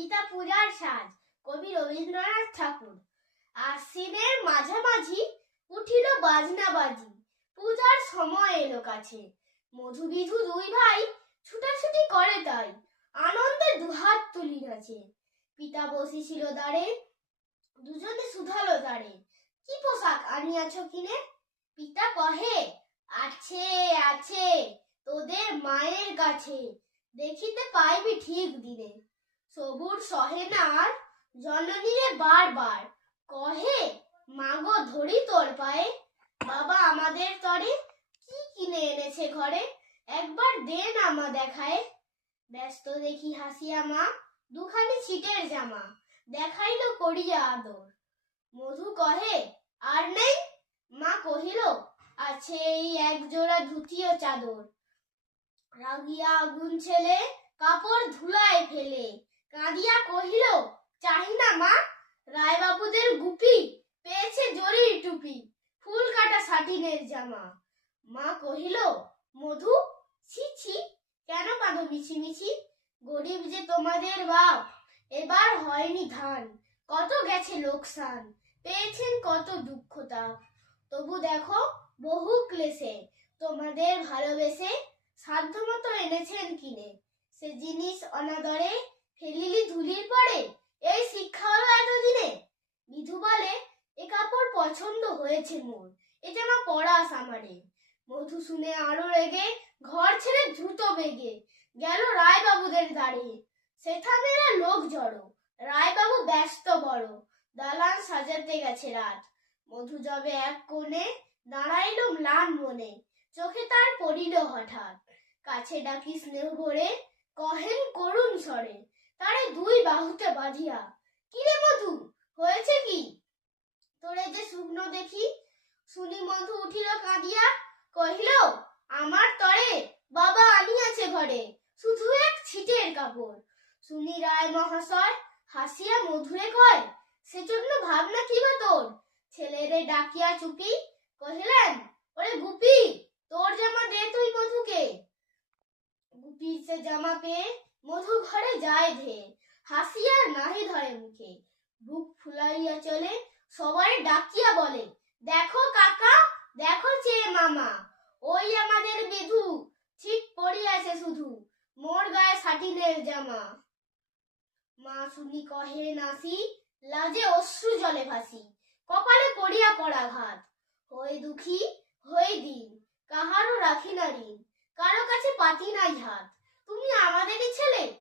কবিতা পূজার সাজ কবি রবীন্দ্রনাথ ঠাকুর। আশ্বিনের মাঝামাঝি উঠিল বাজনা বাজি, পূজার সময় এলো কাছে। মধু বিধু দুই ভাই ছুটাছুটি করে তাই, আনন্দে দুহাত তুলি নাচে। পিতা বসিছিল দ্বারে, দুজনে শুধালো তারে, কি পোশাক আনিয়াছ কিনে? পিতা কহে, আছে আছে তোদের মায়ের কাছে, দেখিতে পাইবি ঠিক দিনে। সবুর সহে না আর, জননীরে বারবার কহে, মাগো ধরি তোর পায়ে। বাবা আমাদের তরে কি কিনে এনেছে ঘরে, একবার দে না মা দেখায়। ব্যস্ত দেখি হাসিয়া মা দুখানি ছিটের জামা, দেখাইল করিয়া আদর। মধু কহে, আর নেই? মা কহিল, আছে এই এক জোড়া ধুতি ও চাদর। রাগিয়া আগুন ছেলে কাপড় ধুলায় ফেলে, কাঁদিয়া কহিল, চাহি না মা, রায়বাবুদের গুপি পেয়েছে জরির টুপি, ফুল কাটা সাটিনের জামা। মা কহিল, মধু, ছি ছি, কেন কাঁদো মিছিমিছি? গরিব যে তোমাদের বাপ, এবার হয়নি ধান, কত গেছে লোকসান, পেয়েছেন কত দুঃখ তাপ। তবু দেখো বহু ক্লেশে তোমাদের ভালোবেসে সাধ্যমতো এনেছেন কিনে। সে জিনিস অনাদরে ফেলিলি ধুলির পরে, এই শিক্ষা হলো এতদিনে। বিধু বলে, এ কাপড় পছন্দ হয়েছে মোর, এ জামা পরাস আমারে। মধু শুনে আরো রেগে ঘর ছেড়ে দ্রুত বেগে গেল রায়বাবুদের দ্বারে। সেথা মেলা লোক জড়ো, রায়বাবু ব্যস্ত বড়, দালান সাজাতে গেছে রাত। মধু যাবে এক কোণে, দাঁড়াইল ম্লান মনে, চোখে তার পড়িল হঠাৎ। কাছে ডাকি স্নেহ ভরে, কহেন করুণ স্বরে, তারে দুই বাহুতে বাঁধিয়া, কিরে মধু, হয়েছে কি? তোরে যে শুকনো দেখি। শুনি মধু উঠিল কাঁদিয়া, কহিল, আমার তরে বাবা আনিয়াছে ঘরে শুধু এক ছিটের কাপড়। শুনি রায় মহাশয় হাসিয়া মধুরে কয়, সেজন্য ভাবনা কি বা তোর? ছেলেরে ডাকিয়া চুপি কহিলেন, ওরে গুপি, তোর জামা দে তুই মধুকে। গুপির সে জামা পেয়ে মধু ঘরে যায় ধেয়ে, হাসিয়া নাহি ধরে মুখে। বুক ফুলাইয়া চলে, সবাই ডাকিয়া বলে, দেখো কাকা, দেখো চেয়ে মামা, ওই আমাদের বিধু ঠিক পড়িয়াছে শুধু, মোর গায়ে সাটিনের জামা। মা শুনি কহে নাসি, লাজে অশ্রু জলে ভাসি, কপালে পড়িয়া করাঘাত। হয়ে দুঃখী হয়ে দিন, কাহারও রাখি না ঋণ, কারো কাছে পাতি নাই হাত। তুমি আমাদেরই ছেলে,